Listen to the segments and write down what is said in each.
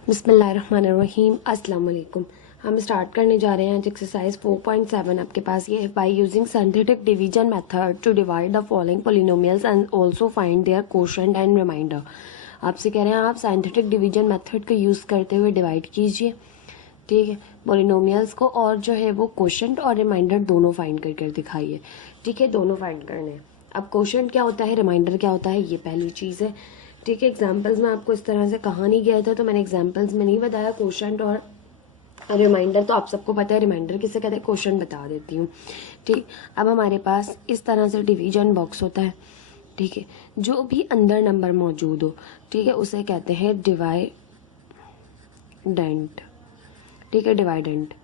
बिस्मिल्लाहिर्रहमानिर्रहीम अस्सलाम वालेकुम। हम स्टार्ट करने जा रहे हैं आज एक्सरसाइज 4.7। आपके पास ये है, by using synthetic division method to divide the following polynomials and also find their quotient and remainder. आपसे कह रहे हैं आप सिंथेटिक डिवीजन मेथड का यूज़ करते हुए डिवाइड कीजिए, ठीक है, पॉलिनोमियल्स को, और जो है वो कोशेंट और रिमाइंडर दोनों फाइंड करके दिखाइए। ठीक है, दोनों फाइंड करने हैं। अब कोशेंट क्या होता है, रिमाइंडर क्या होता है, ये पहली चीज़ है। ठीक है, एग्जाम्पल्स में आपको इस तरह से कहा नहीं गया था, तो मैंने एग्जाम्पल्स में नहीं बताया कोशेंट और रिमाइंडर। तो आप सबको पता है रिमाइंडर किसे कहते हैं, कोशेंट बता देती हूँ। ठीक, अब हमारे पास इस तरह से डिवीजन बॉक्स होता है। ठीक है, जो भी अंदर नंबर मौजूद हो, ठीक है, उसे कहते हैं डिवाइडेंट। ठीक है, डिवाइडेंट।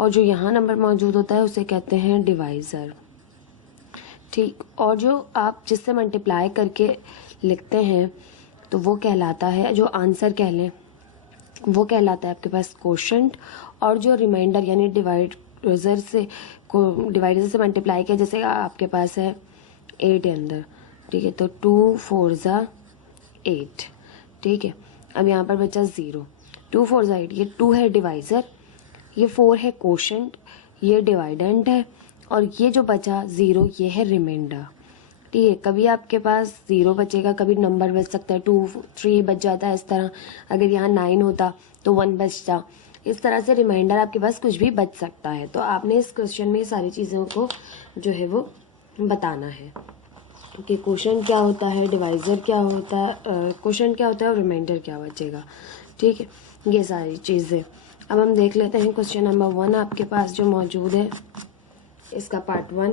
और जो यहाँ नंबर मौजूद होता है उसे कहते हैं डिवाइजर। ठीक, और जो आप जिससे मल्टीप्लाई करके लिखते हैं तो वो कहलाता है, जो आंसर कह लें वो कहलाता है आपके पास कोशेंट। और जो रिमाइंडर यानी डिवाइडर से मल्टीप्लाई किया, जैसे आपके पास है 8 अंदर, ठीक है, तो 2 4 ज़ा 8। ठीक है, अब यहाँ पर बचा 0। 2 4 ज़ा 8, ये 2 है डिवाइजर, ये 4 है कोशेंट, ये डिवाइडेंट है, और ये जो बचा 0 ये है रिमाइंडर। ठीक है, कभी आपके पास 0 बचेगा, कभी नंबर बच सकता है 2 3 बच जाता है इस तरह। अगर यहाँ 9 होता तो 1 बचता। इस तरह से रिमाइंडर आपके पास कुछ भी बच सकता है। तो आपने इस क्वेश्चन में सारी चीज़ों को जो है वो बताना है कि कोशेंट क्या होता है, डिवाइजर क्या होता है, कोशेंट क्या होता है और रिमाइंडर क्या बचेगा। ठीक है, ये सारी चीज़ें। अब हम देख लेते हैं क्वेश्चन नंबर 1 आपके पास जो मौजूद है, इसका पार्ट 1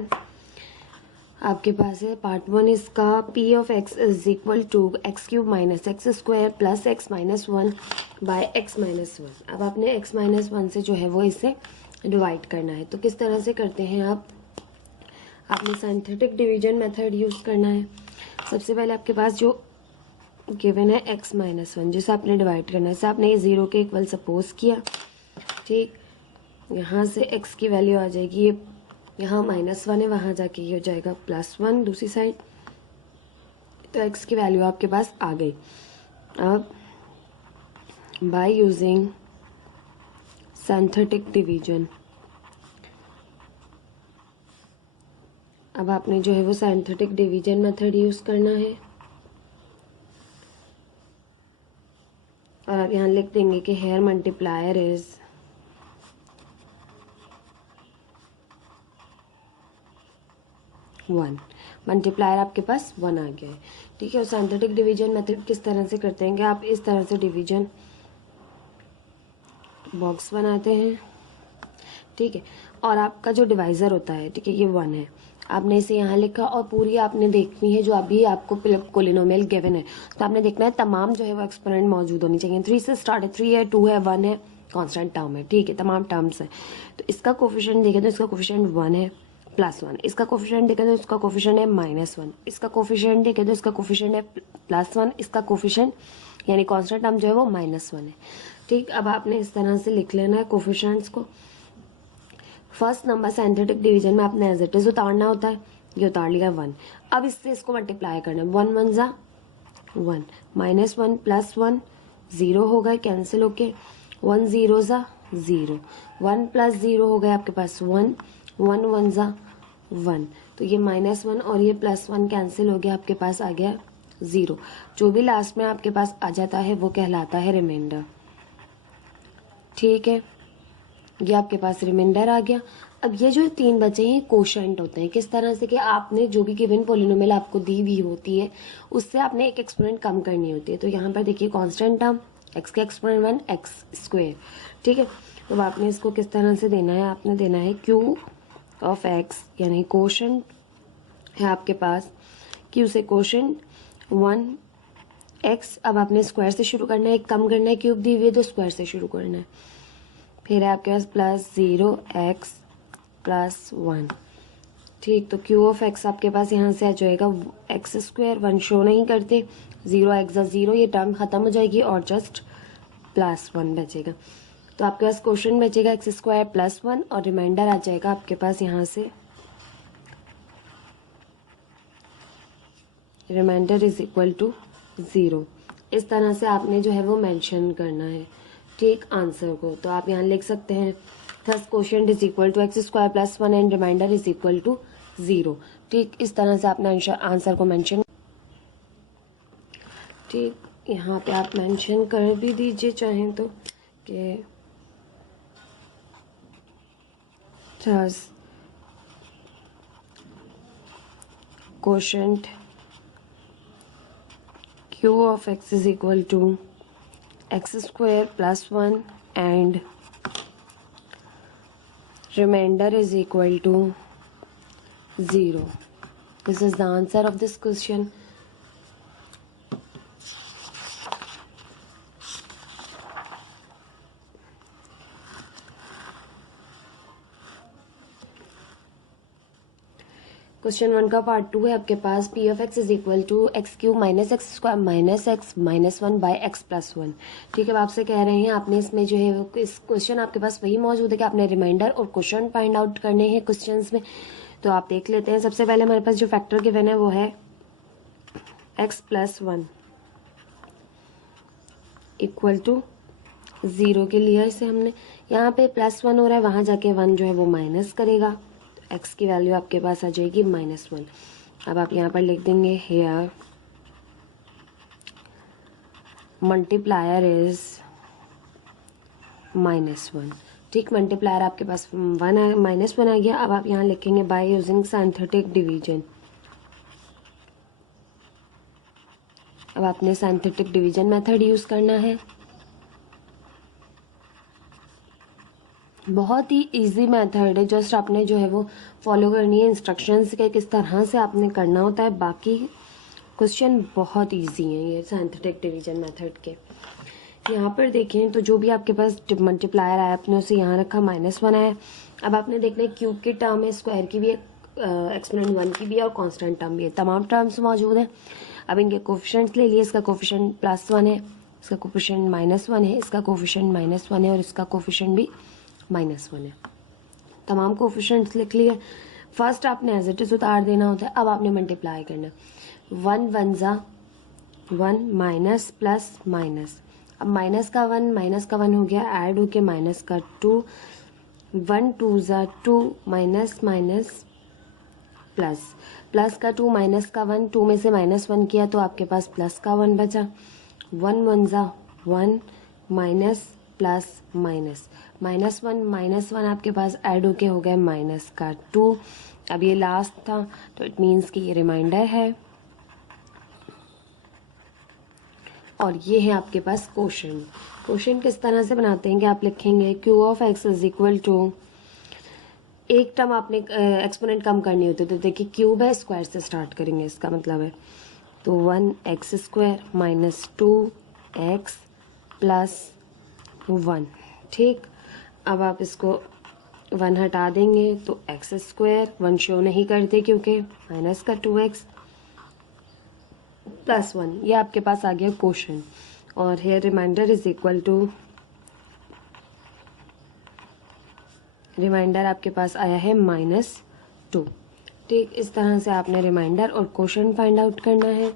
आपके पास है। पार्ट 1 इसका p of x is equal to x cube minus x square plus x minus 1 by x minus 1। अब आपने x माइनस 1 से जो है वो इसे डिवाइड करना है। तो किस तरह से करते हैं आपने सिंथेटिक डिवीजन मेथड यूज़ करना है। सबसे पहले आपके पास जो गिवन है x माइनस 1, जिसे आपने डिवाइड करना है, जैसे आपने 0 के इक्वल सपोज किया। ठीक, यहाँ से x की वैल्यू आ जाएगी, ये यहाँ -1 है, वहाँ जाके ये हो जाएगा +1 दूसरी साइड। तो x की वैल्यू आपके पास आ गई। अब बाय यूजिंग सिंथेटिक डिवीजन, अब आपने जो है वो सिंथेटिक डिवीजन मेथड यूज़ करना है। और आप यहाँ लिख देंगे कि here multiplier is one. Multiplier आपके पास 1 आ गया है। ठीक है, और सिंथेटिक डिवीजन मेथड किस तरह से करते हैं कि आप इस तरह से डिवीजन बॉक्स बनाते हैं। ठीक है, और आपका जो डिवाइजर होता है, ठीक है, ये 1 है, आपने इसे यहाँ लिखा, और पूरी आपने देखनी है जो अभी आपको पॉलिनोमियल गिवन है, तो आपने देखना है तमाम जो है वो एक्सपोनेंट मौजूद होनी चाहिए। 3 से स्टार्ट है, 3 है, 2 है, 1 है, कांस्टेंट टर्म है। ठीक है, तमाम टर्म्स है। तो इसका कोफिशिएंट देखें तो इसका कोफिशिएंट 1 है +1, इसका कोफिशिएंट देखें तो इसका कोफिशिएंट है -1, इसका कोफिशिएंट देखें तो इसका कोफिशिएंट है +1, इसका कोफिशिएंट यानी कांस्टेंट टर्म जो है वो -1 है। ठीक, अब आपने इस तरह से लिख लेना है कोफिशिएंट्स को। फर्स्ट नंबर सिंथेटिक डिवीजन में आपने एज इट इज उतारना होता है, ये उतार लिया 1। अब इससे इसको मल्टीप्लाई करना है, 1 1 ज़ा 1, -1 +1 0 हो गए कैंसिल होके, 1 0 ज़ा 0, 1 + 0 हो गए आपके पास 1, 1 1 ज़ा 1, तो ये -1 और ये +1 कैंसिल हो गया, आपके पास आ गया 0। जो भी लास्ट में आपके पास आ जाता है वो कहलाता है रिमाइंडर। ठीक है, ये आपके पास रिमाइंडर आ गया। अब ये जो 3 बचे हैं कोशेंट होते हैं। किस तरह से कि आपने जो भी गिवन पॉलिनोमियल आपको दी हुई होती है उससे आपने एक एक्सपोनेंट कम करनी होती है। तो यहाँ पर देखिए कांस्टेंट टर्म x का एक्सपोनेंट 1 एक्स स्क्वायर। ठीक है, तो आपने इसको किस तरह से देना है, आपने देना है क्यू ऑफ x, यानी कोशेंट है आपके पास, क्यू से कोशेंट 1x। अब आपने स्क्वायर से शुरू करना है, कम करना है, क्यूब दी हुई है तो स्क्वायर से शुरू करना है। फिर है आपके पास +0x + 1। ठीक, तो क्यू ऑफ x आपके पास यहाँ से आ जाएगा x², 1 शो नहीं करते, 0x = 0, ये टर्म खत्म हो जाएगी और जस्ट +1 बचेगा। तो आपके पास क्वेश्चन बचेगा x² + 1 और रिमाइंडर आ जाएगा आपके पास यहाँ से रिमाइंडर इज इक्वल टू 0। इस तरह से आपने जो है वो मेंशन करना है, ठीक, आंसर को। तो आप यहाँ लिख सकते हैं first question is equal to x square plus 1 and remainder is equal to 0। ठीक, इस तरह से आपने आंसर को मेंशन, ठीक, यहाँ पे आप मेंशन कर भी दीजिए चाहें तो कि quotient q of x is equal to x square plus 1 and remainder is equal to 0. This is the answer of this question. Question 1 का पार्ट 2 है आपके पास। P of x is equal to x cube minus x square minus x minus 1 by X plus 1। ठीक है, अब आपसे कह रहे हैं आपने इसमें जो है इस क्वेश्चन आपके पास वही मौजूद है कि आपने रिमाइंडर और क्वेश्चन फाइंड आउट करने हैं क्वेश्चंस में। तो आप देख लेते हैं। सबसे पहले हमारे पास जो फैक्टर गिवन है वो है एक्स प्लस 1 इक्वल टू 0 के लिया इसे हमने। यहाँ पे प्लस 1 हो रहा है, वहाँ जाके 1 जो है वो माइनस करेगा, एक्स की वैल्यू आपके पास आ जाएगी -1। अब आप यहाँ पर लिख देंगे हेयर मल्टीप्लायर इज -1। ठीक, मल्टीप्लायर आपके पास -1 आ गया। अब आप यहाँ लिखेंगे बाय यूजिंग सिंथेटिक डिवीजन। अब आपने सिंथेटिक डिवीजन मेथड यूज करना है। बहुत ही इजी मेथड है, जस्ट आपने जो है वो फॉलो करनी है इंस्ट्रक्शंस के, किस तरह से आपने करना होता है। बाकी क्वेश्चन बहुत इजी हैं ये सिंथेटिक डिवीजन मेथड के। यहाँ पर देखें तो जो भी आपके पास मल्टीप्लायर आया आपने उसे यहाँ रखा, -1 आया। अब आपने देखना है क्यूब की टर्म है, स्क्वायर की भी है, एक्सपोनेंट 1 की भी है और कांस्टेंट टर्म भी है, तमाम टर्म्स मौजूद हैं। अब इनके कोफिशिएंट्स ले लिए। इसका कोफिशिएंट +1 है, इसका कोफिशिएंट -1 है, इसका कोफिशिएंट -1 है और इसका कोफिशिएंट भी -1 है। तमाम कोफिशिएंट्स लिख लिए। फर्स्ट आपने एज इट इज उतार देना होता है। अब आपने मल्टीप्लाई करना है। 1 1 ज़ा 1 माइनस प्लस माइनस। अब माइनस का 1 हो गया, ऐड होके माइनस का 2, 1 2 ज़ा 2 माइनस माइनस प्लस, प्लस का 2 माइनस का 1, 2 में से -1 किया तो आपके पास प्लस का 1 बचा। 1 1 ज़ा 1 माइनस प्लस माइनस, -1 आपके पास ऐड होके हो गया माइनस का 2। अब ये लास्ट था तो इट मीन्स कि ये रिमाइंडर है और ये है आपके पास क्वोशंट। क्वोशंट किस तरह से बनाते हैं कि आप लिखेंगे q of x is equal to, एक टर्म आपने एक्सपोनेंट कम करनी होती है तो देखिए क्यूब है, स्क्वायर से स्टार्ट करेंगे, इसका मतलब है तो 1x स्क्वायर -2x प्लस 1। ठीक, अब आप इसको 1 हटा देंगे तो एक्स स्क्वायर 1 शो नहीं करते क्योंकि माइनस का 2x प्लस 1, ये आपके पास आ गया क्वोशंट। और here remainder is equal to, remainder आपके पास आया है -2। ठीक, इस तरह से आपने रिमाइंडर और क्वोशंट फाइंड आउट करना है।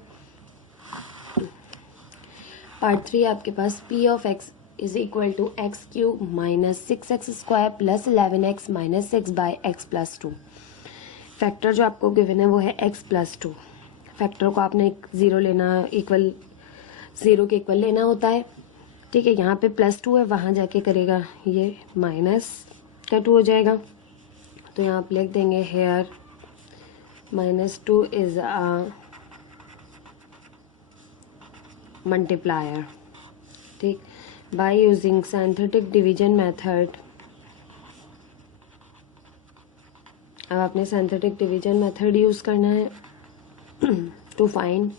पार्ट 3 आपके पास P of x is equal to x cube -6x square plus 11x minus 6 by X plus 2। Factor जो आपको गिवन है वो है x प्लस 2। फैक्टर को आपने 0 लेना, इक्वल 0 के इक्वल लेना होता है। ठीक है, यहाँ पे +2 है, वहाँ जाके करेगा ये माइनस का 2 हो जाएगा। तो यहाँ आप लिख देंगे हेयर -2 इज अ मल्टीप्लायर। ठीक, by using synthetic division method. अब आपने सिंथेटिक डिवीजन मेथड यूज करना है to find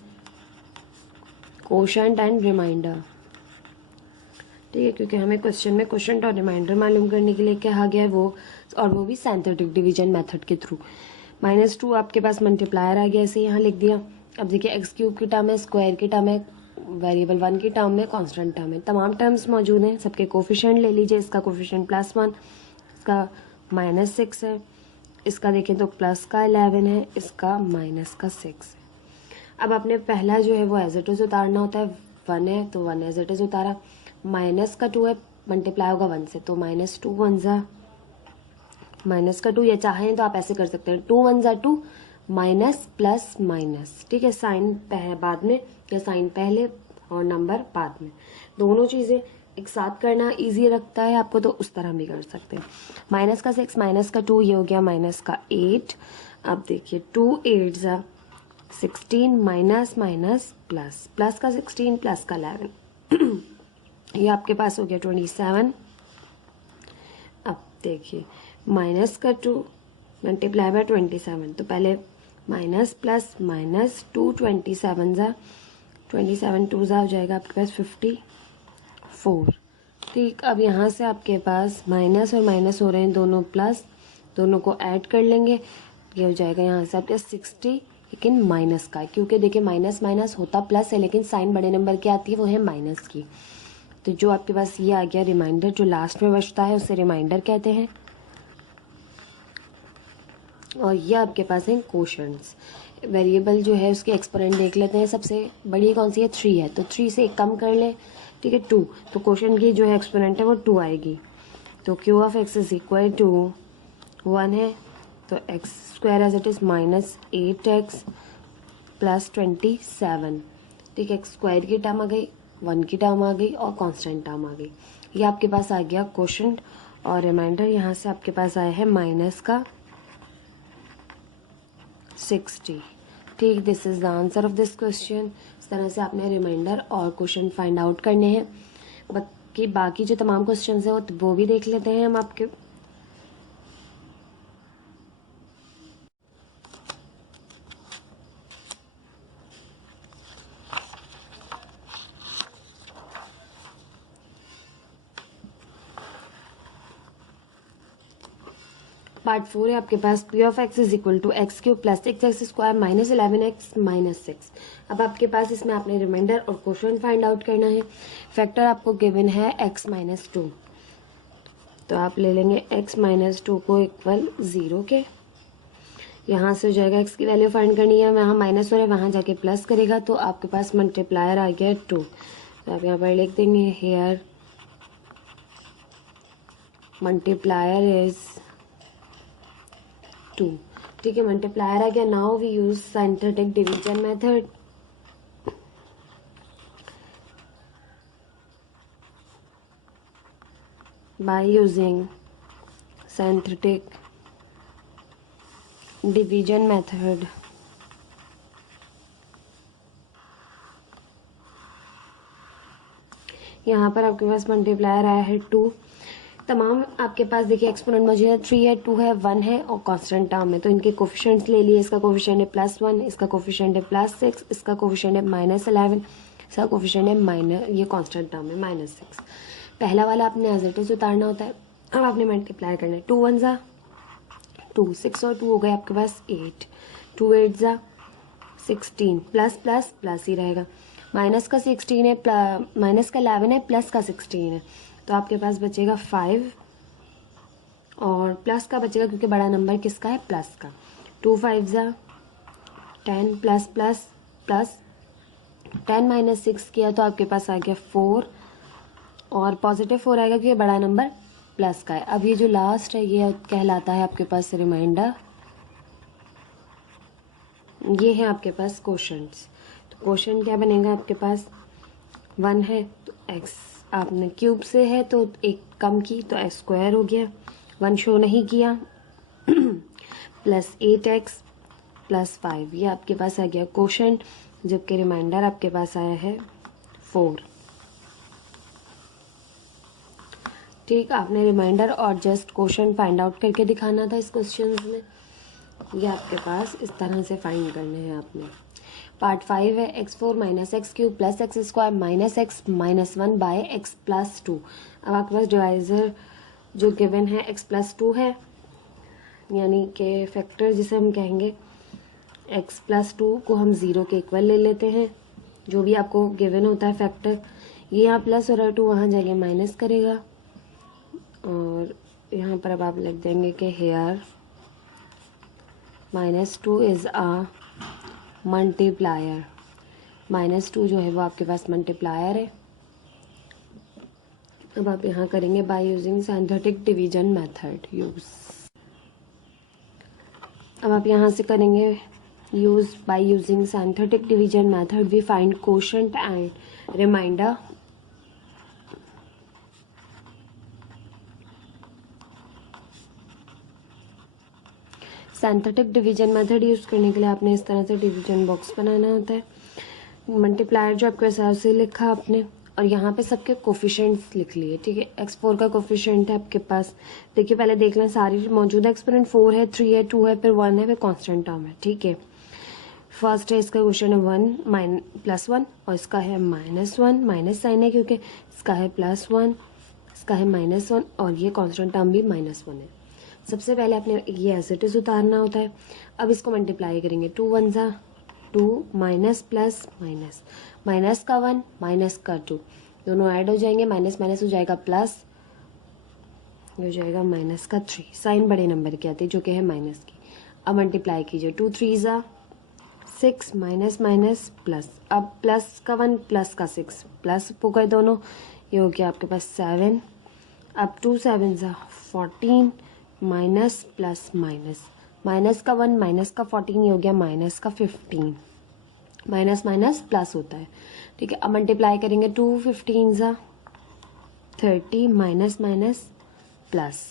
quotient and remainder. ठीक है, क्योंकि हमें क्वेश्चन में क्वोशंट और रिमाइंडर मालूम करने के लिए कहा गया है वो भी सिंथेटिक डिवीजन मेथड के थ्रू। -2 आपके पास मल्टीप्लायर आ गया, ऐसे यहाँ लिख दिया। अब देखिए एक्स क्यूब की टर्म है, स्क्वायर की टर्म है, वेरिएबल 1 की टर्म में, कांस्टेंट टर्म है, तमाम टर्म्स मौजूद हैं। सबके कोफिशिएंट ले लीजिए। इसका कोफिशिएंट +1, इसका -6 है, इसका देखें तो प्लस का 11 है, इसका -6 है। अब आपने पहला जो है वो एज इट इज उतारना होता है। 1 है तो 1 एज इट इज़ उतारा, माइनस का 2 है, मल्टीप्लाई होगा 1 से, तो -2 1 ज़ा -2, या चाहें तो आप ऐसे कर सकते हैं 2 1 ज़ा 2, माइनस प्लस माइनस, ठीक है, साइन बाद में या साइन पहले और नंबर बाद में, दोनों चीज़ें एक साथ करना इजी लगता है आपको तो उस तरह भी कर सकते हैं। माइनस का 6 माइनस का 2, ये हो गया माइनस का 8। अब देखिए 2 8 ज़ा 16, माइनस माइनस प्लस, प्लस का 16 प्लस का 11 ये आपके पास हो गया 27। अब देखिए माइनस का 2 मल्टीप्लाई बाय 27, तो पहले माइनस प्लस माइनस 2 27 ज़ा 27 2 ज़ा हो जाएगा आपके पास 54। ठीक, अब यहाँ से आपके पास माइनस और माइनस हो रहे हैं, दोनों प्लस, दोनों को ऐड कर लेंगे, ये हो जाएगा यहाँ से आपके 60, लेकिन माइनस का है, क्योंकि देखिए माइनस माइनस होता प्लस है, लेकिन साइन बड़े नंबर की आती है, वो है माइनस की। तो जो आपके पास ये आ गया रिमाइंडर, जो लास्ट में बचता है उसे रिमाइंडर कहते हैं। और ये आपके पास हैं कोशंट्स। वेरिएबल जो है उसके एक्सपोनेंट देख लेते हैं। सबसे बड़ी कौन सी है, 3 है, तो 3 से एक कम कर लें, ठीक है 2, तो कोशंट की जो है एक्सपोनेंट है वो 2 आएगी। तो q of x is equal to 1 है, तो x square as it is -8x plus 27, ठीक है, एक्स स्क्वायर की टर्म आ गई, 1 की टर्म आ गई और कांस्टेंट टर्म आ गई। ये आपके पास आ गया कोशंट, और रिमाइंडर यहाँ से आपके पास आया है माइनस का 60। ठीक, this is the answer of this question. इस तरह से आपने रिमाइंडर और क्वेश्चन फाइंड आउट करने हैं। बाकी जो तमाम क्वेश्चन है वो भी देख लेते हैं हम आपके। पार्ट 4 है आपके पास, P of x is equal to x cube plus 6x square minus 11x minus 6। अब आपके पास इसमें आपने रिमाइंडर और क्वोशिएंट फाइंड आउट करना है। फैक्टर आपको गिवन है x माइनस 2, तो आप ले लेंगे x माइनस 2 को इक्वल 0 के। यहाँ से हो जाएगा x की वैल्यू फाइंड करनी है, वहाँ माइनस हो रहा है, वहाँ जाके प्लस करेगा, तो आपके पास मल्टीप्लायर आ गया 2। तो आप यहाँ पर लिख देंगे हेयर मल्टीप्लायर इज 2, ठीक है, मल्टीप्लायर आ गया। Now we use synthetic division method. By using synthetic division method, यहाँ पर आपके पास मल्टीप्लायर आया है 2। तमाम आपके पास देखिए एक्सपोनेंट मौजूद है, 3 है, 2 है, 1 है और कांस्टेंट टर्म है, तो इनके कोफिशिएंट्स ले लिए। इसका कोफिशिएंट है +1, इसका कोफिशिएंट है +6, इसका कोफिशिएंट है -11, इसका कोफिशिएंट है माइनस, ये कांस्टेंट टर्म है -6। पहला वाला आपने एज इट इज उतारना होता है। अब आपने मल्टीप्लाई करना है, 2 1 ज़ा 2, 6 और 2 हो गए आपके पास 8, 2 8 ज़ा 16, प्लस प्लस प्लस ही रहेगा, माइनस का 16 है, माइनस का 11 है, प्लस का 16 है, तो आपके पास बचेगा 5 और प्लस का बचेगा, क्योंकि बड़ा नंबर किसका है, प्लस का। 2 5 ज़ा 10 प्लस प्लस प्लस 10 माइनस 6 किया तो आपके पास आ गया 4 और पॉजिटिव 4 आएगा क्योंकि बड़ा नंबर प्लस का है। अब ये जो लास्ट है ये कहलाता है आपके पास रिमाइंडर। ये है आपके पास क्वोशंट्स। तो क्वोशंट क्या बनेगा आपके पास, 1 है तो x आपने क्यूब से है तो एक कम की तो x स्क्वायर हो गया, 1 शो नहीं किया प्लस 8x प्लस 5, ये आपके पास आ गया क्वोशंट, जबकि रिमाइंडर आपके पास आया है 4। ठीक, आपने रिमाइंडर और जस्ट क्वोशंट फाइंड आउट करके दिखाना था इस क्वेश्चन में। ये आपके पास इस तरह से फाइंड करने हैं आपने। पार्ट 5 है, x4 minus x cube plus x square minus x minus 1 by x plus 2। अब आपके पास डिवाइजर जो गिवन है x प्लस 2 है, यानी कि फैक्टर जिसे हम कहेंगे x प्लस 2 को हम 0 के इक्वल ले लेते हैं। जो भी आपको गिवन होता है फैक्टर, ये यहाँ प्लस हो रहा है 2 वहाँ जाके माइनस करेगा, और यहाँ पर अब आप लिख देंगे कि हेयर -2 इज़ अ मल्टीप्लायर। -2 जो है वो आपके पास मल्टीप्लायर है। अब आप यहाँ करेंगे by using synthetic division method use. अब आप यहाँ से करेंगे use by using synthetic division method we find quotient and remainder. Synthetic division method use करने के लिए आपने इस तरह से डिवीजन बॉक्स बनाना होता है। मल्टीप्लायर जो आपके हिसाब से लिखा आपने, और यहाँ पे सबके कोफिशिएंट्स लिख लिए, ठीक है। x4 का कोफिशिएंट है आपके पास, देखिए पहले देख लें सारी मौजूदा एक्सपोनेंट 4 है, 3 है, 2 है, फिर 1 है, फिर कांस्टेंट टर्म है, ठीक है। फर्स्ट है इसका क्वेश्चन है 1 +1 और इसका है -1, माइनस साइन है क्योंकि इसका है +1, इसका है -1 और ये कांस्टेंट टर्म भी -1 है। सबसे पहले आपने ये एज इट इज उतारना होता है। अब इसको मल्टीप्लाई करेंगे, 2 1 ज़ा 2, माइनस प्लस माइनस, माइनस का 1 माइनस का 2 दोनों ऐड हो जाएंगे, माइनस माइनस हो जाएगा प्लस, हो जाएगा माइनस का 3। साइन बड़े नंबर की आती है जो कि है माइनस की। अब मल्टीप्लाई कीजिए, 2 3 ज़ा 6, माइनस माइनस प्लस, अब प्लस का 1 प्लस का 6 प्लस हो गए दोनों, ये हो गया आपके पास 7। अब 2 7 ज़ा 14, माइनस प्लस माइनस, माइनस का 1 माइनस का 14 ये हो गया माइनस का 15। माइनस माइनस प्लस होता है, ठीक है। अब मल्टीप्लाई करेंगे, 2 15 ज़ा 30, माइनस माइनस प्लस,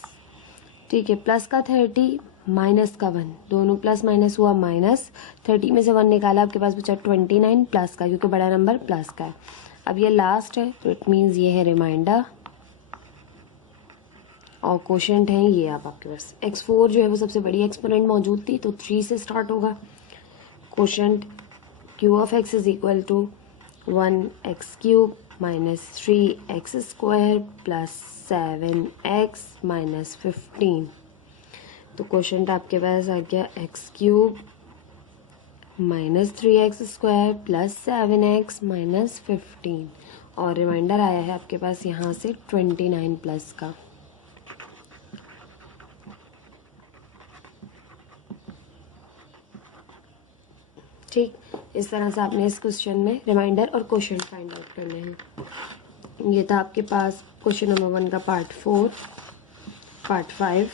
ठीक है। प्लस का 30 माइनस का 1 दोनों प्लस माइनस हुआ माइनस, 30 में से 1 निकाला आपके पास बचा 29 प्लस का, क्योंकि बड़ा नंबर प्लस का है। अब ये लास्ट है तो इट मीन्स ये है रिमाइंडर और कोशेंट है ये। आप आपके पास x4 जो है वो सबसे बड़ी एक्सपोनेंट मौजूद थी तो 3 से स्टार्ट होगा। Quotient q of x is equal to 1x³ minus 3x² plus 7x minus 15। तो कोशेंट आपके पास आ गया x³ minus 3x² plus 7x minus 15 और रिमाइंडर आया है आपके पास यहाँ से 29 प्लस का। ठीक, इस तरह से आपने इस क्वेश्चन में रिमाइंडर और क्वेश्चन फाइंड आउट करने हैं। ये था आपके पास क्वेश्चन नंबर 1 का पार्ट 4। पार्ट 5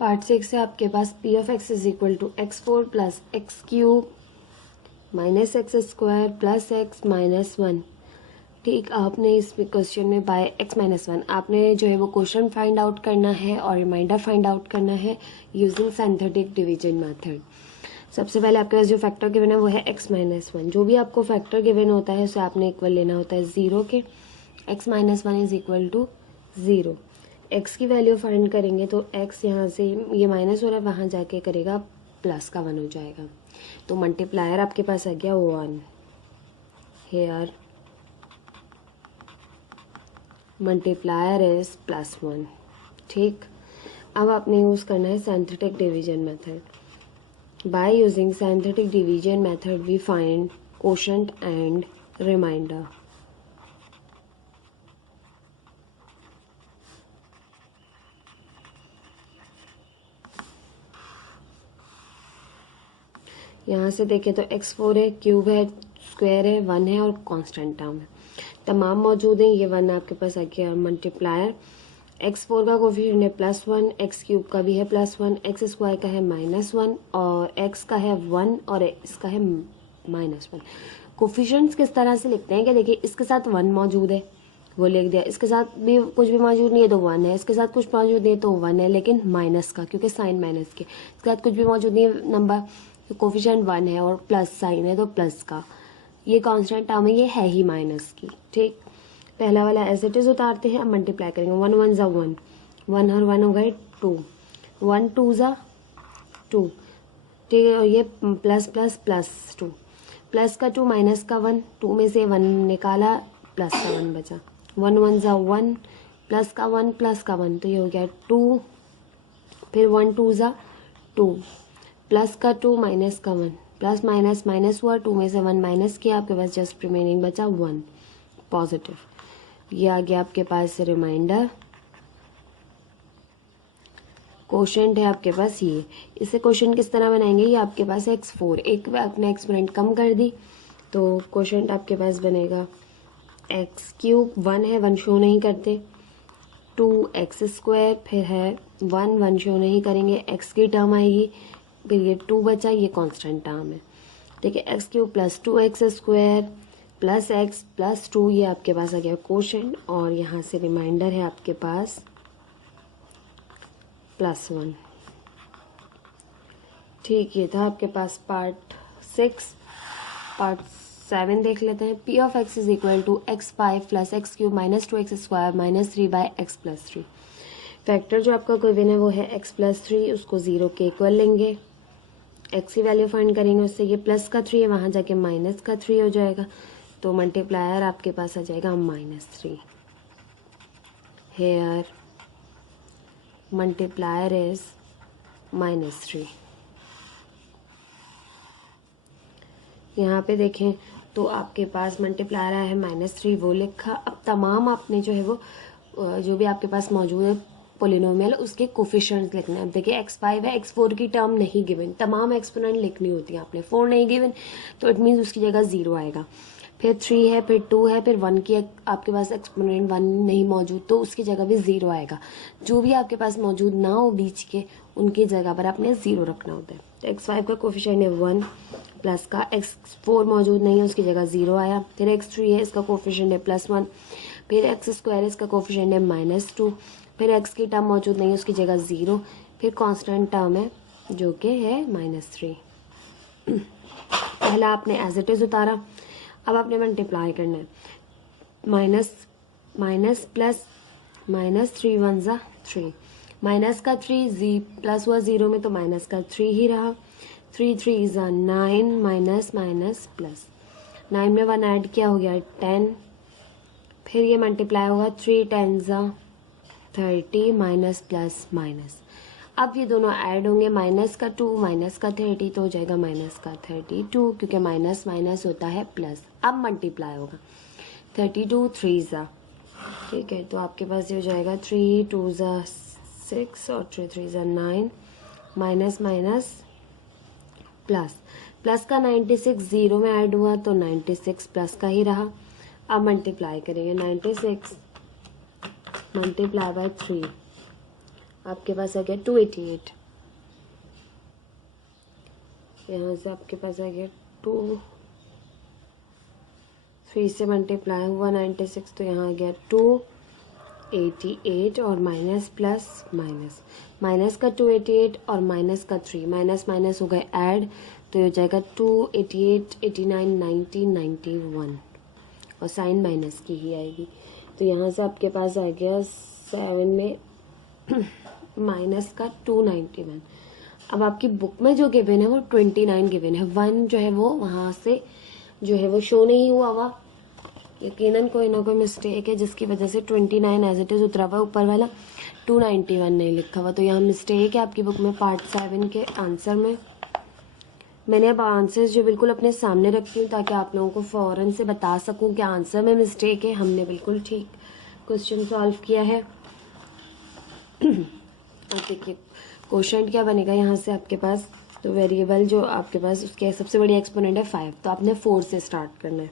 पार्ट 6 है आपके पास p of x is equal to x4 plus x³ minus x² plus x minus 1। ठीक, आपने इस क्वेश्चन में बाय x माइनस 1 आपने जो है वो क्वेश्चन फाइंड आउट करना है और रिमाइंडर फाइंड आउट करना है यूजिंग सिंथेटिक डिवीजन मेथड। सबसे पहले आपके पास जो फैक्टर गिवन है वो है x माइनस 1। जो भी आपको फैक्टर गिवन होता है उसे आपने इक्वल लेना होता है 0 के। x minus 1 is equal to 0। x की वैल्यू फाइंड करेंगे तो x यहाँ से ये माइनस हो रहा है वहाँ जाके करेगा प्लस का 1 हो जाएगा। तो मल्टीप्लायर आपके पास आ गया 1 हेयर, मल्टीप्लायर इज +1। ठीक, अब आपने यूज़ करना है synthetic division method. By using synthetic division method we find quotient and remainder. यहाँ से देखें तो x4 है, क्यूब है, स्क्वायर है, 1 है और कांस्टेंट टर्म है, तमाम मौजूद हैं। ये 1 आपके पास आ गया मल्टीप्लायर। x4 का कोफिशिएंट है +1, x³ का भी है +1, x² का है -1 और x का है 1 और इसका है -1। कोफिशिएंट्स किस तरह से लिखते हैं कि देखिए इसके साथ 1 मौजूद है वो लिख दिया, इसके साथ भी कुछ भी मौजूद नहीं है तो 1 है, इसके साथ कुछ मौजूद नहीं है तो 1 है, लेकिन माइनस का क्योंकि साइन माइनस के, इसके साथ कुछ भी मौजूद नहीं है नंबर तो कोफिशिएंट 1 है और प्लस साइन है तो प्लस का, ये कांस्टेंट टर्म है, ये है ही माइनस की। ठीक, पहला वाला एज इट इज उतारते हैं। अब मल्टीप्लाई करेंगे, 1 1 ज़ा 1, 1 और 1 हो गए 2, 1 2 ज़ा 2, ठीक है। और ये प्लस प्लस प्लस 2, प्लस का 2 माइनस का 1, 2 में से 1 निकाला प्लस का 1 बचा, 1 1 ज़ा 1, प्लस का 1 प्लस का 1 तो ये हो गया 2, फिर 1 2 ज़ा 2, प्लस का 2 माइनस का 1, प्लस माइनस माइनस हुआ, 2 में से 1 माइनस किया, आपके पास जस्ट रिमेनिंग बचा 1 पॉजिटिव। ये आ गया आपके पास रिमाइंडर। कोशेंट है आपके पास ये, इसे कोशेंट किस तरह बनाएंगे, ये आपके पास x4, एक आपने एक्सपोनेंट कम कर दी तो कोशेंट आपके पास बनेगा x3, 1 है 1 शो नहीं करते, 2x², फिर है 1 शो नहीं करेंगे, x की टर्म आएगी, फिर ये 2 बचा, ये कांस्टेंट टर्म है। देखिए x³ + 2x² + x + 2, ये आपके पास आ गया कोशेंट, और यहाँ से रिमाइंडर है आपके पास +1। ठीक, ये था आपके पास पार्ट 6। पार्ट 7 देख लेते हैं। p of x = x5 + x³ - 2x² - 3/x + 3। Factor जो आपका गिवन है वो है x + 3, उसको 0 के इक्वल लेंगे, x की वैल्यू फाइंड करेंगे, उससे ये प्लस का 3 है, वहाँ जाके माइनस का 3 हो जाएगा, तो मल्टीप्लायर आपके पास आ जाएगा -3। Here multiplier is -3। यहाँ पे देखें तो आपके पास मल्टीप्लायर आया है -3, वो लिखा। अब तमाम आपने जो है वो जो भी आपके पास मौजूद है पोलिनोमियल, उसके कोफिशिएंट्स लिखने हैं। अब देखिए x5 है, x4 की टर्म नहीं गिवन, तमाम एक्सपोनेंट लिखनी होती है आपने। 4 नहीं गिवन तो इट मीन्स उसकी जगह 0 आएगा, फिर 3 है, फिर 2 है, फिर 1 की आपके पास एक्सपोनेंट 1 नहीं मौजूद तो उसकी जगह भी 0 आएगा। जो भी आपके पास मौजूद ना हो बीच के, उनकी जगह पर आपने 0 रखना होता है। तो x5 का कोफिशिएंट है 1, प्लस का x4 मौजूद नहीं है, उसकी जगह 0 आया। फिर x3 है, इसका कोफिशिएंट है +1, फिर x² इसका कोफिशिएंट है -2, फिर x की टर्म मौजूद नहीं है, उसकी जगह 0, फिर कांस्टेंट टर्म है जो कि है -3। पहला आपने एज इट इज उतारा, अब आपने मल्टीप्लाई करना है, माइनस प्लस -3 × 1 = 3, माइनस का 3 प्लस हुआ 0 में तो माइनस का 3 ही रहा, 3 3 = 9, माइनस माइनस प्लस, 9 में 1 ऐड किया हो गया 10, फिर ये मल्टीप्लाई होगा 3 10 = 30, माइनस प्लस माइनस। अब ये दोनों ऐड होंगे, माइनस का 2 माइनस का 30 तो हो जाएगा माइनस का 32, क्योंकि माइनस माइनस होता है प्लस। अब मल्टीप्लाई होगा 32 3 ज़ा, ठीक है, तो आपके पास ये हो जाएगा 3 2 ज़ा 6 और 3 3 ज़ा 9, माइनस माइनस प्लस, प्लस का 96 0 में ऐड हुआ तो 96 प्लस का ही रहा। अब मल्टीप्लाई करेंगे, 96 मल्टीप्लाई बाय 3, आपके पास आ गया 288, यहाँ से आपके पास आ गया 2, 3 से मल्टीप्लाई हुआ 96 तो यहाँ आ गया 288 और माइनस प्लस माइनस, माइनस का 288 और माइनस का 3, माइनस माइनस हो गए ऐड तो ये हो जाएगा 288 89 90 91 और साइन माइनस की ही आएगी। तो यहाँ से आपके पास आ गया 7 में माइनस का 291। अब आपकी बुक में जो गिवन है वो 29 गिवन है, 1 जो है वो वहाँ से जो है वो शो नहीं हुआ हुआ, यकीनन कोई ना कोई मिस्टेक है जिसकी वजह से 29 एज इट इज़ उतरा हुआ, ऊपर वाला 291 नहीं लिखा हुआ, तो यहाँ मिस्टेक है आपकी बुक में पार्ट 7 के आंसर में। मैंने अब आंसर्स जो बिल्कुल अपने सामने रखती हूँ ताकि आप लोगों को फ़ौरन से बता सकूँ कि आंसर में मिस्टेक है, हमने बिल्कुल ठीक क्वेश्चन सॉल्व किया है। अब देखिए क्वेश्चन क्या बनेगा यहाँ से आपके पास, तो वेरिएबल जो आपके पास उसके सबसे बड़ी एक्सपोनेंट है 5, तो आपने 4 से स्टार्ट करना है,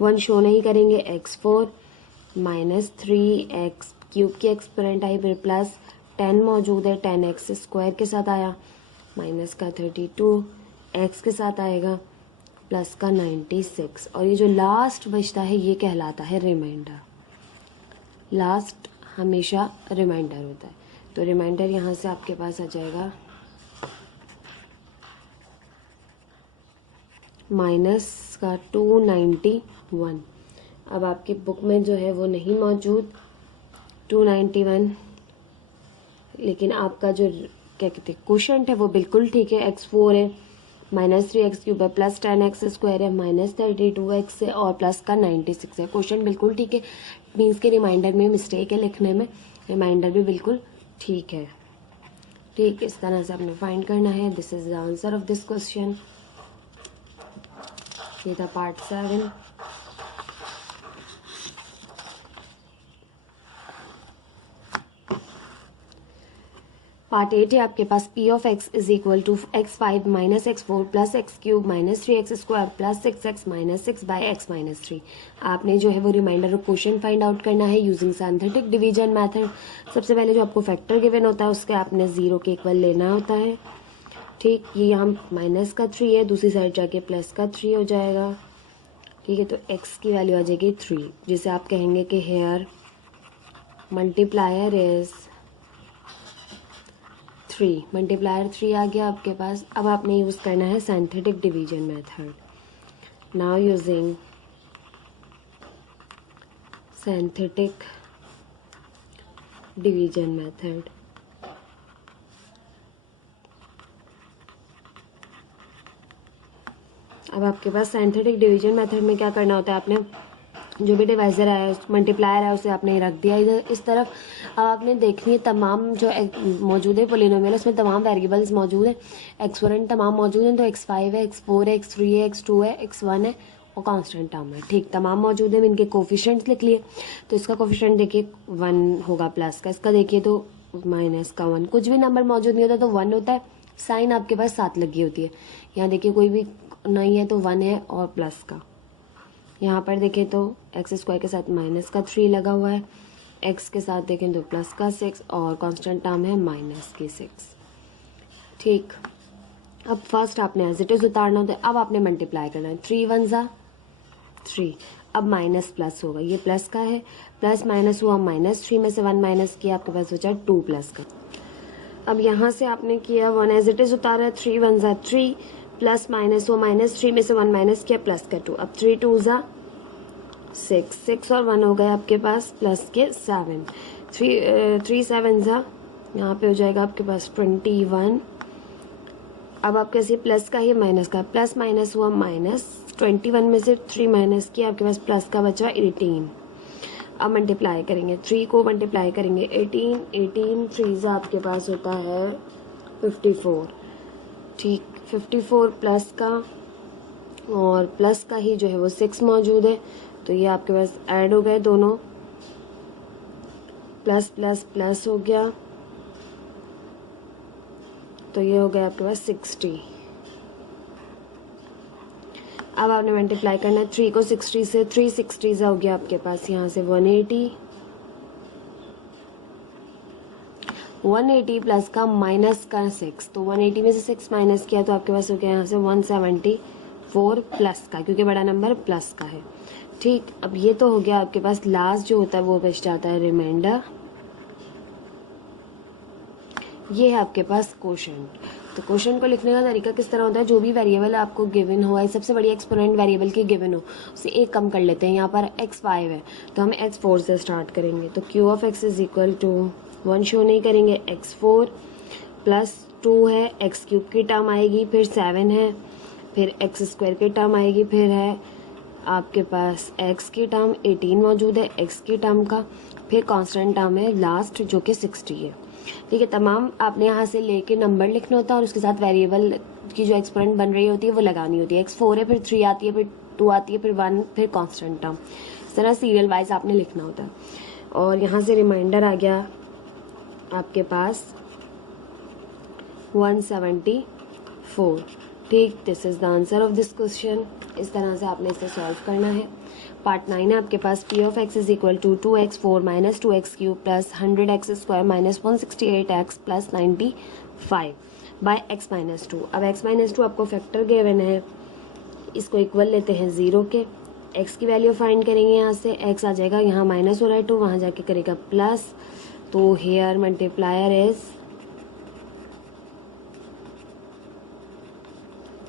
1 शो नहीं करेंगे, x4 -3x³ की एक्सपोनेंट आई, फिर प्लस 10 मौजूद है, 10x² के साथ आया, माइनस का 32 x के साथ आएगा, प्लस का 96, और ये जो लास्ट बचता है ये कहलाता है रिमाइंडर। लास्ट हमेशा रिमाइंडर होता है, तो रिमाइंडर यहाँ से आपके पास आ जाएगा माइनस का 291। अब आपकी बुक में जो है वो नहीं मौजूद 291, लेकिन आपका जो क्या कहते हैं क्वोशंट है वो बिल्कुल ठीक है, x4 है, -3x³ है, प्लस 10x² है, -32x है और प्लस का 96 है। क्वेश्चन बिल्कुल ठीक है, मीन्स के रिमाइंडर में मिस्टेक है लिखने में, रिमाइंडर भी बिल्कुल ठीक है। ठीक, इस तरह से आपने फाइंड करना है। This is the answer of this question. ये था पार्ट 7। पार्ट 8 है आपके पास P of x is equal to x5 minus x4 plus X cube minus 3x square plus 6x minus 6 by X minus 3। आपने जो है वो रिमाइंडर और क्वेश्चन फाइंड आउट करना है यूजिंग सिंथेटिक डिवीजन मेथड। सबसे पहले जो आपको फैक्टर गिवन होता है उसके आपने 0 के इक्वल लेना होता है। ठीक, ये यहाँ माइनस का 3 है, दूसरी साइड जाके प्लस का 3 हो जाएगा। ठीक है, तो x की वैल्यू आ जाएगी 3, जिसे आप कहेंगे कि हेयर मल्टीप्लायर इज 3, मल्टीप्लायर 3 आ गया आपके पास। अब आपने यूज़ करना है synthetic division method. Now using synthetic division method, अब आपके पास सिंथेटिक डिवीजन मेथड में क्या करना होता है, आपने जो भी डिवाइजर है मल्टीप्लायर है उसे आपने रख दिया इधर इस तरफ। अब आपने देखनी है तमाम जो मौजूद है पोलिनोमियल उसमें तमाम वेरिएबल्स मौजूद हैं, एक्सपोनेंट तमाम मौजूद हैं। तो x5 है, x4 है, x3 है, x2 है, x1 है और कांस्टेंट टर्म है। ठीक, तमाम मौजूद है, इनके कोफिशिएंट्स लिख लिए। तो इसका कोफिशिएंट देखिए 1 होगा प्लस का, इसका देखिए तो माइनस का 1। कुछ भी नंबर मौजूद नहीं होता तो 1 होता है, साइन आपके पास साथ लगी होती है। यहाँ देखिए कोई भी नहीं है तो 1 है और प्लस का। यहाँ पर देखें तो एक्स स्क्वायर के साथ माइनस का 3 लगा हुआ है, एक्स के साथ देखें तो प्लस का 6 और कांस्टेंट टर्म है माइनस की 6। ठीक, अब फर्स्ट आपने एज इट इज उतारना होता है। अब आपने मल्टीप्लाई करना है, 3 1 ज़ा 3। अब माइनस प्लस होगा, ये प्लस का है, प्लस माइनस हुआ माइनस 3 में से 1 माइनस किया, आपके पास बचा 2 प्लस का। अब यहाँ से आपने किया 1 एज इट इज उतारा है, 3 1 ज़ा 3 प्लस माइनस हुआ माइनस 3 में से 1 माइनस किया प्लस का 2। अब 3 2 ज़ा 6, 6 और 1 हो गए आपके पास प्लस के 7। 3 7 ज़ा यहाँ पे हो जाएगा आपके पास 21। अब आपके से प्लस का ही माइनस का, प्लस माइनस हुआ माइनस 21 में से 3 माइनस किया, आपके पास प्लस का बचा 18। अब मल्टीप्लाई करेंगे, 3 को मल्टीप्लाई करेंगे 18 3 ज़ा आपके पास होता है 54। ठीक, 54 प्लस का और प्लस का ही जो है वो 6 मौजूद है, तो ये आपके पास ऐड हो गए दोनों, प्लस प्लस प्लस हो गया, तो ये हो गया आपके पास 60। अब आपने मल्टीप्लाई करना है 3 को 60 से, 360 हो गया आपके पास यहाँ से 180 प्लस का माइनस का 6, तो 180 में से 6 माइनस किया तो आपके पास हो गया यहाँ से 174 प्लस का, क्योंकि बड़ा नंबर प्लस का है। ठीक, अब ये तो हो गया आपके पास, लास्ट जो होता है वो बच जाता है रिमाइंडर। ये है आपके पास क्वोशंट। तो क्वोशंट को लिखने का तरीका किस तरह होता है, जो भी वेरिएबल आपको गिवन हो, सबसे बड़ी एक्सपोनेंट वेरिएबल की गिवन हो उसे एक कम कर लेते हैं। यहाँ पर x5 है तो हम x4 से स्टार्ट करेंगे, तो q of x is equal to 1 show नहीं करेंगे, x4 प्लस 2 है, x क्यूब की टर्म आएगी, फिर 7 है, फिर x स्क्वायर की टर्म आएगी, फिर है आपके पास x की टर्म 18 मौजूद है, x की टर्म का, फिर कांस्टेंट टर्म है लास्ट जो कि 60 है। ठीक है, तमाम आपने यहाँ से लेके नंबर लिखना होता है और उसके साथ वेरिएबल की जो एक्सपोनेंट बन रही होती है वो लगानी होती है। x4 है, फिर 3 आती है, फिर 2 आती है, फिर 1, फिर कांस्टेंट टर्म, इस तरह सीरियल वाइज आपने लिखना होता है। और यहाँ से रिमाइंडर आ गया आपके पास 174। ठीक, this is the answer of this question. इस तरह से आपने इसे सॉल्व करना है। पार्ट 9 है आपके पास P of x is equal to 2x4 minus 2x cube plus 100x square minus 168x plus 95 by x minus 2। अब x माइनस 2 आपको फैक्टर गिवन है, इसको इक्वल लेते हैं 0 के, x की वैल्यू फाइंड करेंगे, यहाँ से x आ जाएगा, यहाँ माइनस हो रहा है 2, वहाँ जाके करेगा प्लस, तो हेयर मल्टीप्लायर इज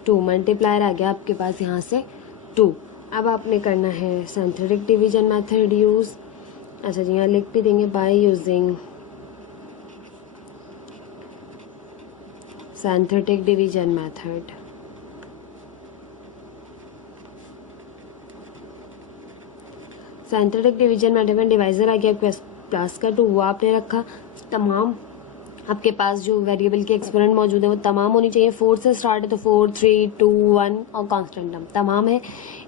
2, मल्टीप्लायर आ गया आपके पास यहाँ से 2। अब आपने करना है सिंथेटिक डिवीजन मेथड यूज। अच्छा जी, यहाँ लिख भी देंगे bye using synthetic division method. Synthetic division method में डिवाइजर आ गया आपके पास प्लस का 2, वो आपने रखा। तमाम आपके पास जो वेरिएबल के एक्सपोनेंट मौजूद है वो तमाम होनी चाहिए। 4 से स्टार्ट है तो 4 3 2 1 और कांस्टेंट टर्म तमाम है।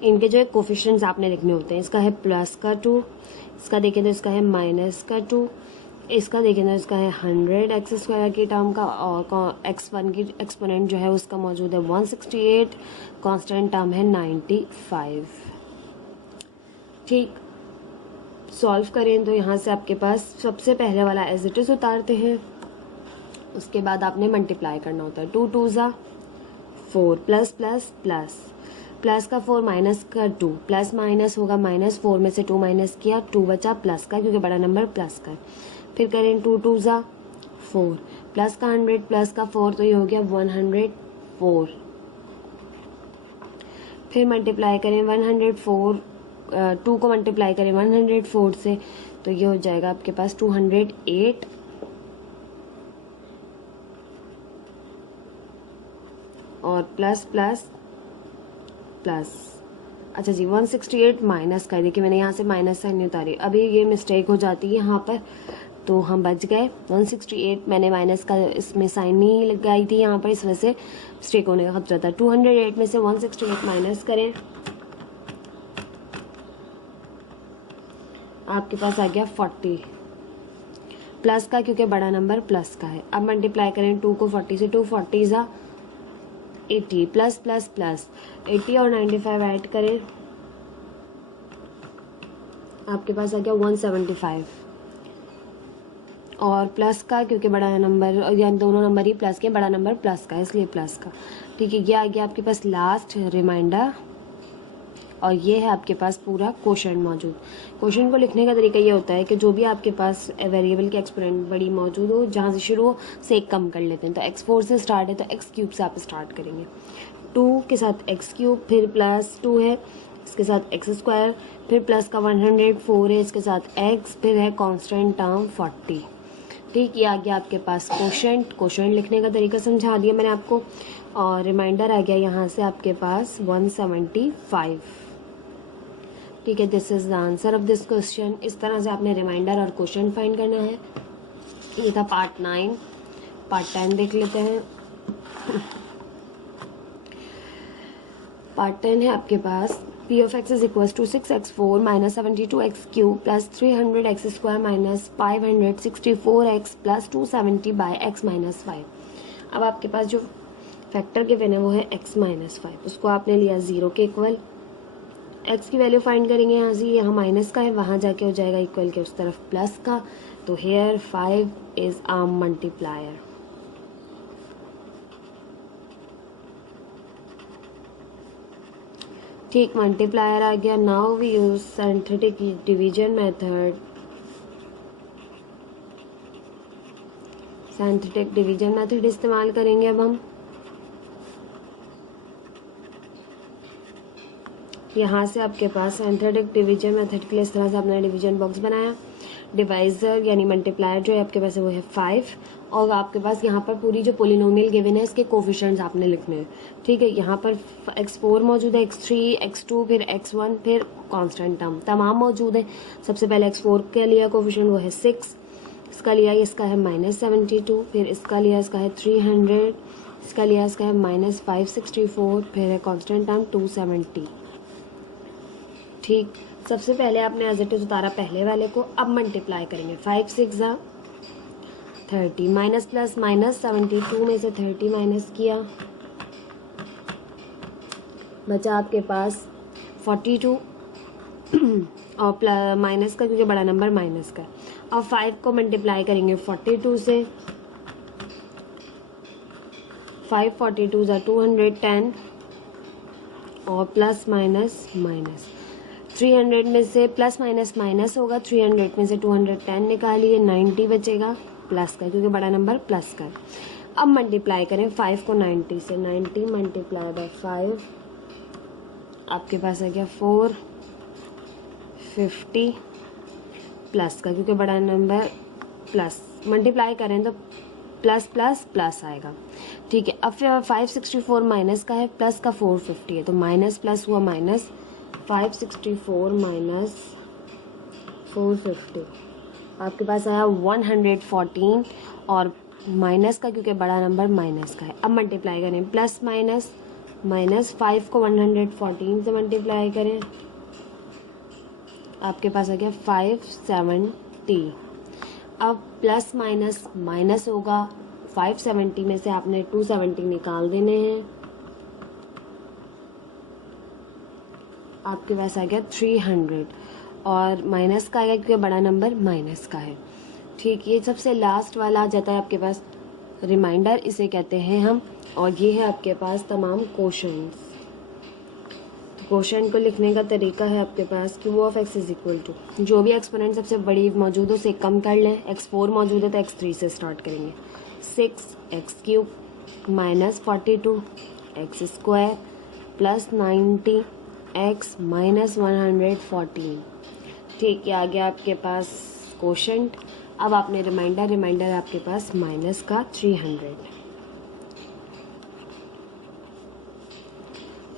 इनके जो है कोफिशिएंट्स आपने लिखने होते हैं। इसका है प्लस का 2, इसका देखें तो इसका है माइनस का 2, इसका देखें तो इसका है 100 एक्स स्क्वायर की टर्म का, और x1 की एक्सपोनेंट जो है उसका मौजूद है 168, कांस्टेंट टर्म है 95। ठीक, सॉल्व करें तो यहाँ से आपके पास सबसे पहले वाला एज इट इज़ उतारते हैं, उसके बाद आपने मल्टीप्लाई करना होता है। 2 2 ज़ा 4 प्लस प्लस प्लस, प्लस का 4 माइनस का 2, प्लस माइनस होगा माइनस, 4 में से 2 माइनस किया, 2 बचा प्लस का क्योंकि बड़ा नंबर प्लस का है। फिर करें 2 2 ज़ा 4, प्लस का 100 प्लस का 4 तो ये हो गया 104। फिर मल्टीप्लाई करें 104, 2 को मल्टीप्लाई करें 104 से तो ये हो जाएगा आपके पास 208, और प्लस प्लस प्लस, अच्छा जी 168 माइनस का, देखिए मैंने यहाँ से माइनस साइन नहीं उतारी, अभी ये मिस्टेक हो जाती है यहाँ पर, तो हम बच गए। 168 मैंने माइनस का इसमें साइन नहीं लगाई थी यहाँ पर, इस वजह से मिस्टेक होने का खतरा था। 208 में से 168 माइनस करें, आपके पास आ गया 40, प्लस का क्योंकि बड़ा नंबर प्लस का है। अब मल्टीप्लाई करें 2 को 40 से, 2 40 ज़ा 80, प्लस प्लस प्लस 80 और 95 ऐड करें, आपके पास आ गया 175, और प्लस का क्योंकि बड़ा नंबर, यानी दोनों नंबर ही प्लस के, बड़ा नंबर प्लस का है इसलिए प्लस का। ठीक है, ये आ गया आपके पास लास्ट रिमाइंडर, और ये है आपके पास पूरा क्वेश्चन मौजूद। क्वेश्चन को लिखने का तरीका ये होता है कि जो भी आपके पास वेरिएबल की एक्सपोनेंट बड़ी मौजूद हो, जहाँ से शुरू हो से एक कम कर लेते हैं। तो x4 से स्टार्ट है तो x क्यूब से आप स्टार्ट करेंगे, 2 के साथ x क्यूब, फिर प्लस 2 है इसके साथ x स्क्वायर, फिर प्लस का 104 है इसके साथ x, फिर है कांस्टेंट टर्म 40। ठीक, ये आ गया आपके पास क्वेश्चन लिखने का तरीका समझा दिया मैंने आपको, और रिमाइंडर आ गया यहाँ से आपके पास 175। ठीक है, this is the answer of this question. इस तरह से आपने रिमाइंडर और क्वेश्चन फाइंड करना है। ये था पार्ट 9। पार्ट 10 देख लेते हैं। पार्ट 10 है आपके पास p of x is equals to 6x4 minus 72x cube plus 300x square minus 564x plus 270 by x minus 5। अब आपके पास जो फैक्टर गिवन है वो है x minus 5, उसको आपने लिया 0 के इक्वल। x की वैल्यू फाइंड करेंगे यहाँ से, यहाँ माइनस का है, वहाँ जाके हो जाएगा इक्वल के उस तरफ प्लस का, तो हेयर 5 इज आ मल्टीप्लायर। ठीक, मल्टीप्लायर आ गया। Now we use synthetic division method. Synthetic division method इस्तेमाल करेंगे अब हम। यहाँ से आपके पास सिंथेटिक डिवीजन मेथड के लिए इस तरह से आपने डिवीजन बॉक्स बनाया। डिवाइजर यानी मल्टीप्लायर जो है आपके पास वो है 5, और आपके पास यहाँ पर पूरी जो पोलिनोमियल गिवन है इसके कोफिशिएंट्स आपने लिखने हैं। ठीक है, यहाँ पर x4 मौजूद है, x3, x2, फिर x1, फिर कांस्टेंट टर्म तमाम मौजूद है। सबसे पहले x4 का लिया कोफिशिएंट वो है 6, इसका लिया इसका है -72, फिर इसका लिया इसका है 300, इसका लिया इसका है -564, फिर है कांस्टेंट टर्म 270। ठीक, सबसे पहले आपने एज इट इज उतारा पहले वाले को। अब मल्टीप्लाई करेंगे 5 6 ज़ा 30, माइनस प्लस माइनस 72 में से 30 माइनस किया, बचा आपके पास 42 और माइनस का क्योंकि बड़ा नंबर माइनस का। अब 5 को मल्टीप्लाई करेंगे 42 से, 5 42 ज़ा 210, और प्लस माइनस माइनस 300 में से प्लस माइनस माइनस होगा, 300 में से 210 निकालिए, 90 बचेगा प्लस का क्योंकि बड़ा नंबर प्लस का है। अब मल्टीप्लाई करें 5 को 90 से, 90 मल्टीप्लाई बाय 5 आपके पास आ गया 450 प्लस का क्योंकि बड़ा नंबर प्लस, मल्टीप्लाई करें तो प्लस प्लस प्लस आएगा। ठीक है, अब फिर 564 माइनस का है, प्लस का 450 है, तो माइनस प्लस हुआ माइनस, 564 माइनस 450 आपके पास आया 114, और माइनस का क्योंकि बड़ा नंबर माइनस का है। अब मल्टीप्लाई करें प्लस माइनस, माइनस 5 को 114 से मल्टीप्लाई करें, आपके पास आ गया 570। अब प्लस माइनस माइनस होगा, 570 में से आपने 270 निकाल देने हैं, आपके पास आ गया 300 और माइनस का आ गया क्योंकि बड़ा नंबर माइनस का है। ठीक, ये सबसे लास्ट वाला आ जाता है आपके पास रिमाइंडर, इसे कहते हैं हम, और ये है आपके पास तमाम क्वेश्चंस। तो क्वेश्चन को लिखने का तरीका है आपके पास कि वो of x is equal to जो भी एक्सपोनेंट सबसे बड़ी मौजूद हो उसे कम कर लें। x4 मौजूद है तो x3 से स्टार्ट करेंगे। 6x³ minus 42 x square plus 90 x minus 114। ठीक है, आ गया आपके पास क्वोशंट। अब आपने रिमाइंडर आपके पास माइनस का 300।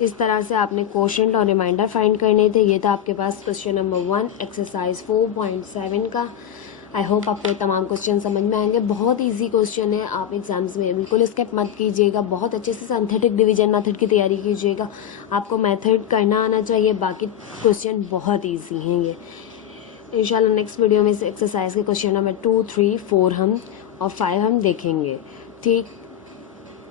इस तरह से आपने क्वोशंट और रिमाइंडर फाइंड करने थे। ये था आपके पास क्वेश्चन नंबर 1 एक्सरसाइज 4.7 का। आई होप आपको ये तमाम क्वेश्चन समझ में आएंगे। बहुत इजी क्वेश्चन है, आप एग्जाम्स में बिल्कुल स्किप मत कीजिएगा। बहुत अच्छे से सिंथेटिक डिवीजन मेथड की तैयारी कीजिएगा। आपको मेथड करना आना चाहिए, बाकी क्वेश्चन बहुत ईजी हैं ये। इंशाल्लाह नेक्स्ट वीडियो में से एक्सरसाइज के क्वेश्चन नंबर 2, 3, 4 हम और 5 हम देखेंगे। ठीक,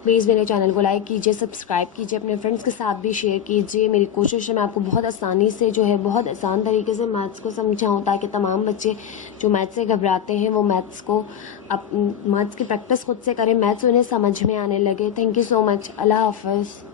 प्लीज़ मेरे चैनल को लाइक कीजिए, सब्सक्राइब कीजिए, अपने फ्रेंड्स के साथ भी शेयर कीजिए। मेरी कोशिश है मैं आपको बहुत आसानी से जो है बहुत आसान तरीके से मैथ्स को समझाऊँ, ताकि तमाम बच्चे जो मैथ्स से घबराते हैं वो मैथ्स की प्रैक्टिस खुद से करें, मैथ्स उन्हें समझ में आने लगे। Thank you so much. अल्लाह हाफ़िज़।